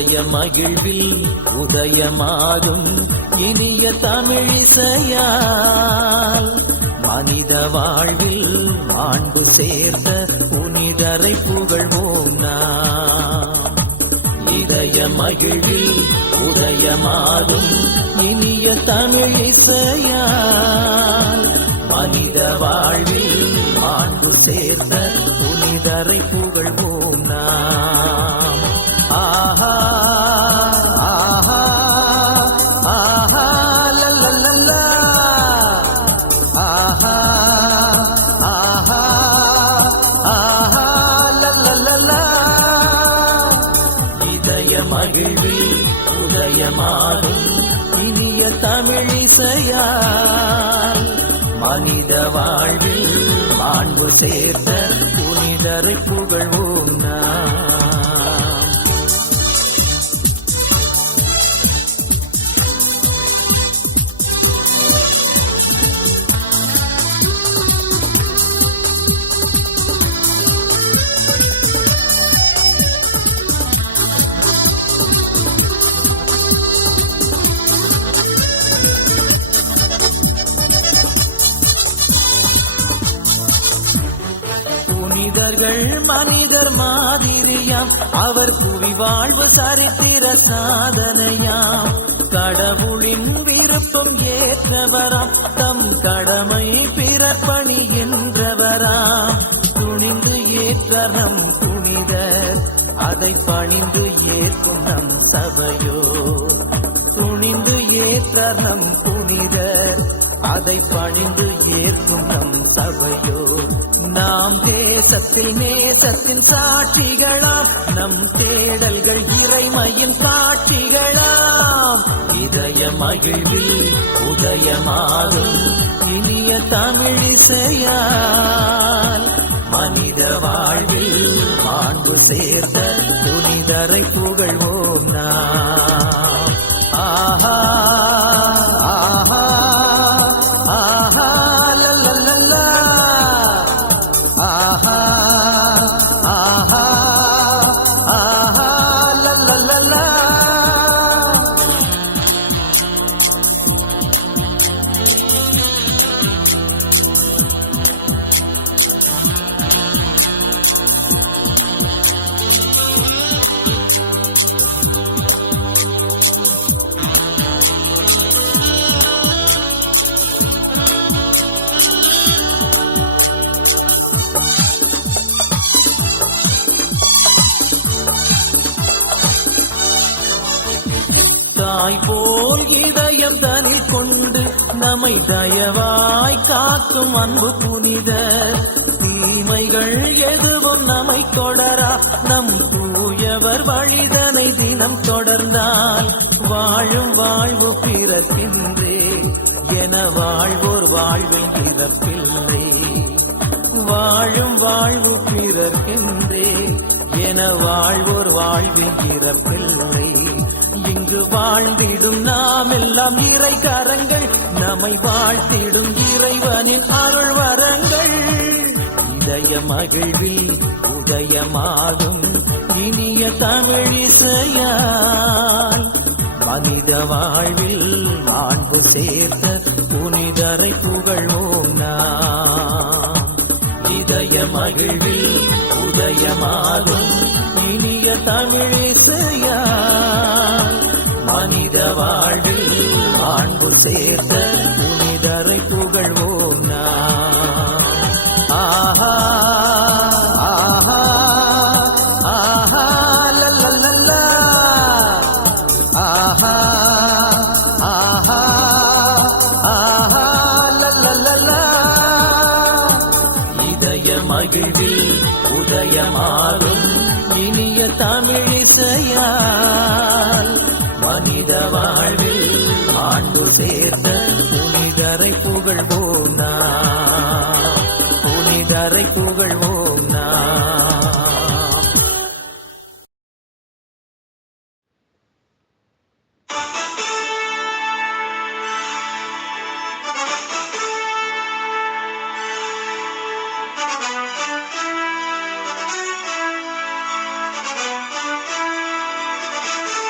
இதய மகிழ்வில் உதயமாகும் இனிய தமிழிசையால் மனித வாழ்வில் மாண்பு சேர்த்த புனிதரை புகழ்வோம் நாம். இதய மகிழ்வில் உதயமாகும் இனிய தமிழிசையால் மனித வாழ்வில் மாண்பு சேர்த்த புனிதரை புகழ்வோம் நாம். ஆஹா ஆஹா ஆஹா லல்லல்லா ஆஹா ஆஹா ஆஹா லல்லல்லா. இதய மகிழ்வில் உதயமாகும் இனிய தமிழிசையால் மனித வாழ்வில் மாண்பு சேர்த்த புனிதரை புகழ்வோம் நாம். புனிதர்கள் மனிதர் மாதிரியாம், அவர் புவி வாழ்வு சரித்திர சாதனையாம். கடவுளின் விருப்பம் ஏற்றவராம், தம் கடமை பிறப்பணி என்றவராம். துணிந்து ஏற்ற நம் புனிதர், அதை பணிந்து ஏற்கும் நம் சபையோ. துணிந்து ஏற்ற நம் புனிதர், அதை பணிந்து ஏற்கும் நம் சபையோ. நாம் தேசத்தில் நேசத்தின் சாட்சிகளாம், நம் தேடல்கள் இறைமையின் காட்சிகளாம். இதய மகிழ்வில் உதயமாகும் இனிய தமிழிசையால் மனித வாழ்வில் மாண்பு சேர்த்த புனிதரை புகழ்வோம் நாம். ஆஹா ஆஹா ஆஹா லல்லல்லா ஆஹா ஆஹா ஆஹா லல்லல்லா. தாய் போல் இதயம் தனில் கொண்டு நம்மை தயவாய் காக்கும் அன்பு புனிதர். தீமைகள் எதுவும் நம்மை தொடரா, நம் தூயவர் வழிதனை தினம் தொடர்ந்தால் வாழும் வாழ்வு பிறக்கின்றே என வாழ்வோர் வாழ்வில் இறப்பில்லை. வாழும் வாழ்வு பிறக்கின்றே என வாழ்வோர் வாழ்வில் இறப்பில்லை. இங்கு வாழ்ந்திடும் நாம் எல்லாம் இறை கரங்கள், நம்மை வாழ்த்திடும் இறைவனின் அருள் வரங்கள். இதய மகிழ்வில் உதயமாகும் இனிய தமிழிசையால் மனித வாழ்வில் மாண்பு சேர்த்த புனிதரை புகழ்வோம் நாம். இதய மகிழ்வில் உதயமாகும் இனிய தமிழிசையால் மனித வாழ்வில் மாண்பு சேர்த்த புனிதரை புகழ்வோம் நாம். ஆஹா ஆஹா ஆஹா லல்லல்லா ஆஹா ஆஹா ஆஹா லல்லல்லா. இதய மகிழ்வில் உதயமாகும் இனிய தமிழிசையால் மனித வாழ்வில் மாண்பு சேர்த்த புனிதரை புகழ்வோம் நாம். புனிதரை புகழ்வோம் நாம்.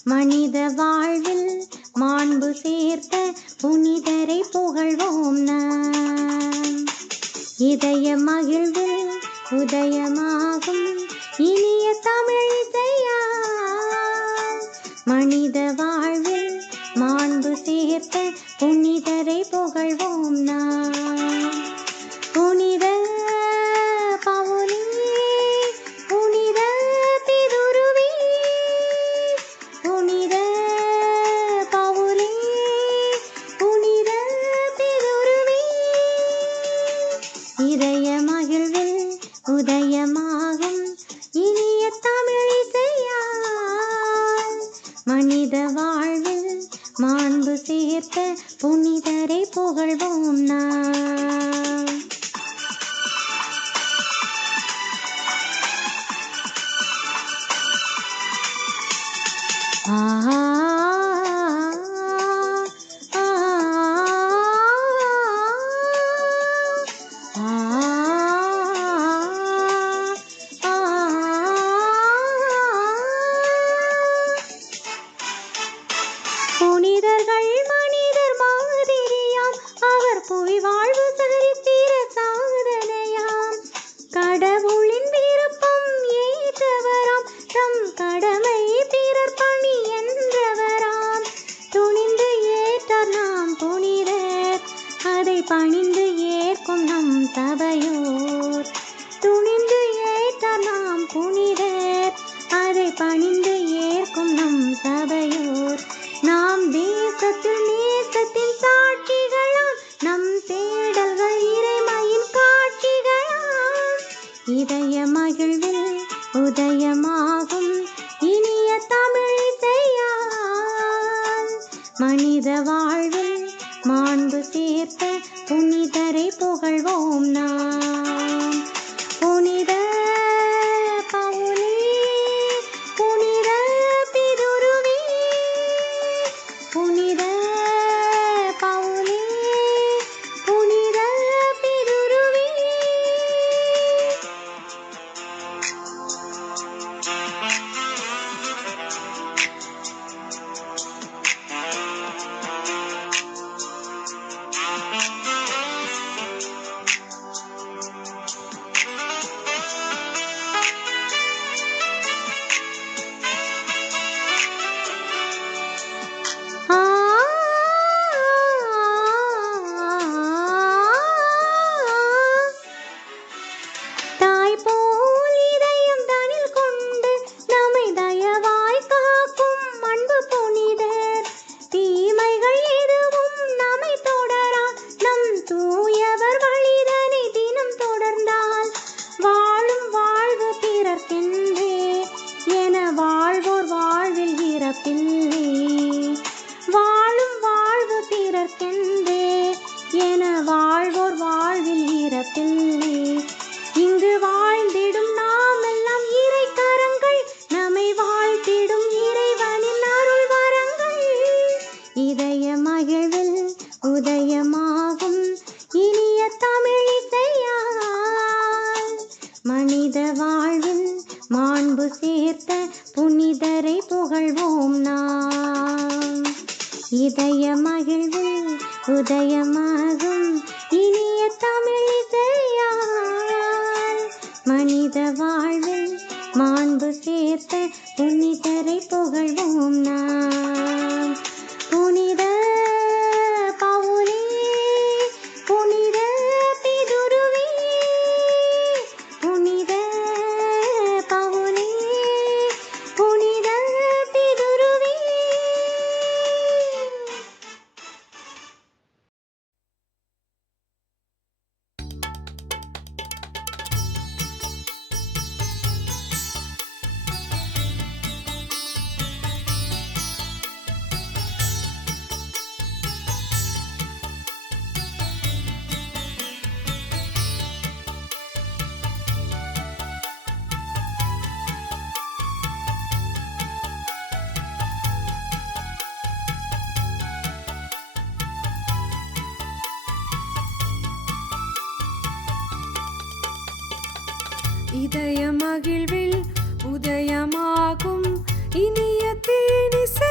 மனித வாழ்வில் மாண்பு சேர்த்த புனிதரை புகழ்வோம் நாம். இதய மகிழ்வில் உதயமாகும் இனிய தமிழிசையால் மனித வாழ்வில் மாண்பு சேர்த்த புனிதரை புகழ்வோம் நாம். புனித பவுலி, புனித திருருவி, புனித பவுலி, புனித திருருவி. இதய மகிழ்வில் உதயமாகும் இனிய தமிழிசையால் மனித வாழ்வில் மாண்பு சேர்த்த புனிதரை புகழ்வோம் நாம். புனிதர்கள் மனிதர் மாதிரியாம், அவர் புவி வாழ்வு சரித்திர சாதனையாம். கடவுளின் விருப்பம் ஏற்றவராம், தம் கடமை பிறர் பணி என்றவராம். துணிந்து ஏற்றார் நாம் புனிதர், அதை பணிந்து ஏற்கும் நம் சபையோர். துணிந்து ஏற்றார் நாம் புனிதர், அதை பணிந்து ஏற்கும் நம் சபையோர். நாம் தேசத்தில் நேசத்தின் சாட்சிகளாம், நம் தேடல்கள் இறைமையின் காட்சிகளாம். இதய மகிழ்வில் உதயமாகும் இனிய தமிழிசையால் மனித வாழ்வில் மாண்பு சேர்த்த புனிதரை புகழ்வோம் நாம். புனித பவுலி, புனித திருருவி, புனித பவுலி, புனித திருருவி. தாய் போல் இதயம் தனில் கொண்டு நம்மை தயவாய் காக்கும் அன்பு புனிதர். தீமைகள் எதுவும் நம்மை தொடரா, நம் தூயவர் வழிதனை தினம் தொடர்ந்தால் வாழும் வாழ்வு பிறர்க்கென்றே என வாழ்வோர் வாழ்வில் இறப்பில்லை. வாழும் வாழ்வு பிறர்க்கென்றே என வாழ்வோர் வாழ்வில் இறப்பில்லை. இங்கு வாழ்ந்திடும் நாம் எல்லாம் இறை கரங்கள், நம்மை வாழ்த்திடும் இறைவனின் அருள் வரங்கள். இதய மகிழ்வில் உதயமாகும் இனிய தமிழிசையால் மனித வாழ்வில் மாண்பு சேர்த்த புனிதரை புகழ்வோம் நாம். இதய மகிழ்வில் உதயமாகும் இனிய தமிழிசையால் மனித வாழ்வில் மாண்பு சேர்த்த புனிதரை புகழ்வோம் நாம். புனித பவுலி, புனித திருருவி, புனித பவுலி, புனித திருருவி. இதய மகிழ்வில் உதயமாகும் இனிய தேனிசை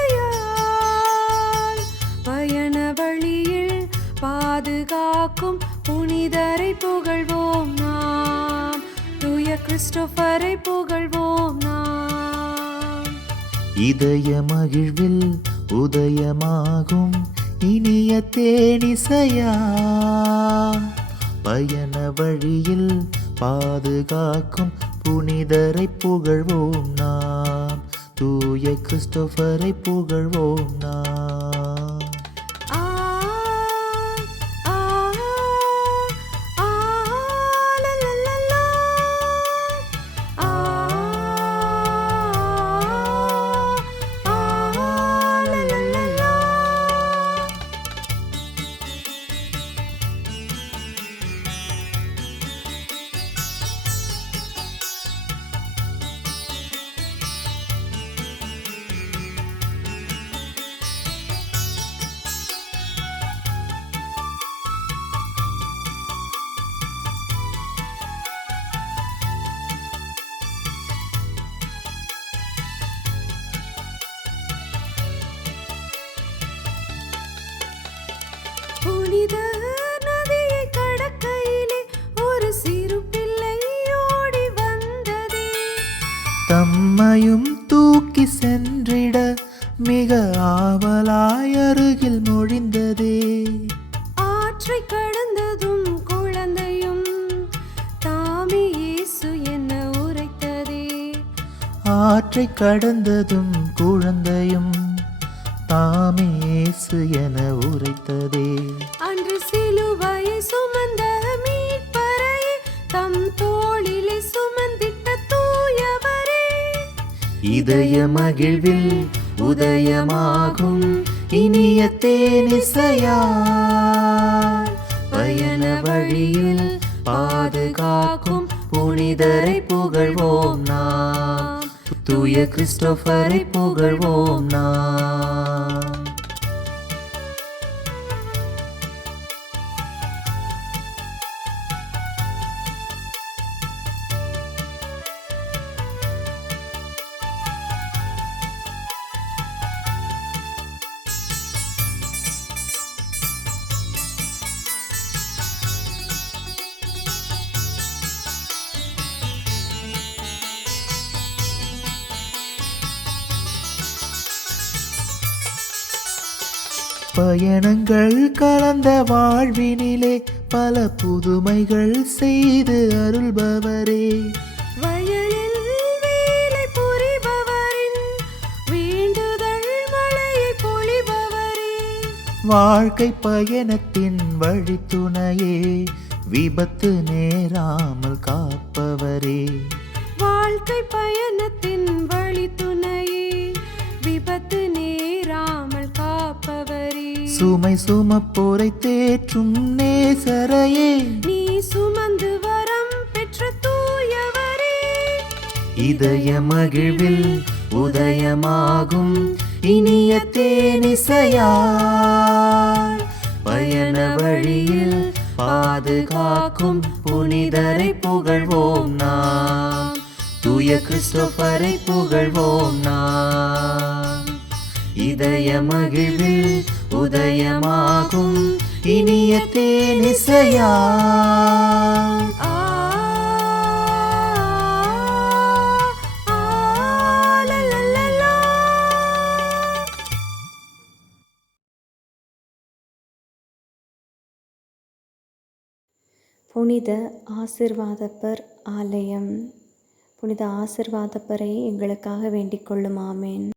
காக்கும் புனிதரை புகழ்வோம் நாம். தூய கிறிஸ்டோபரை புகழ்வோம் நாம். இதய மகிழ்வில் உதயமாகும் இனிய தேனிசையா, பயண வழியில் பாதுகாக்கும் புனிதரை புகழ்வோம் நாம். தூய கிறிஸ்டோபரை புகழ்வோம் நாம். ஆ ஆ ஆ லலலலா. ஆ ஆ லலலலா. புனித நதியை கடக்கையிலே ஒரு சிறு பிள்ளை ஓடி வந்ததே. தம்மையும் தூக்கி சென்றிட மிக ஆவலாய் அருகில் மொழிந்ததே. ஆற்றை கடந்ததும் குழந்தையும் தாமே இயேசு என்ன உரைத்ததே. ஆற்றை கடந்ததும் குழந்தையும் தாமே இயேசு என உரைத்ததே. அன்று சிலுவையை சுமந்த மீட்பரை தம் தோளிலே சுமந்திட்ட தூயவரே. இதய மகிழ்வில் உதயமாகும் இனிய தேனிசையா, பயண வழியில் பாதுகாக்கும் புனிதரை புகழ்வோம் நாம். தூய கிறிஸ்டோபரை புகழ்வோம் நாம். பயணங்கள் கலந்த வாழ்வினிலே பல புதுமைகள் செய்து அருள்பவரே. வயலில் வேலை புரிபவரின் வேண்டுதல் மழையை பொழிபவரே. வாழ்க்கை பயணத்தின் வழித்துணையே, விபத்து நேராமல் காப்பவரே. வாழ்க்கை பயணத்தின் வழித்துணையே, விபத்து நேராமல் காப்பவரே. சுமை சுமப்போரை தேற்றும் நேசரையே, நீ சுமந்து வரம் பெற்ற தூயவரே. இதய மகிழ்வில் உதயமாகும் இனிய தேனிசையா, பயண வழியில் பாதுகாக்கும் புனிதரை புகழ்வோம் நாம். தூய கிறிஸ்டோபரை புகழ்வோம் நாம். இதய மகிழ்வில் உதயமாகும் இனிய தேனிசையா. ஆ ஆ லலலலா. புனித ஆசிர்வாதப்பர் ஆலயம். புனித ஆசிர்வாதப்பரை எங்களுக்காக வேண்டிக் கொள்ளும். ஆமேன்.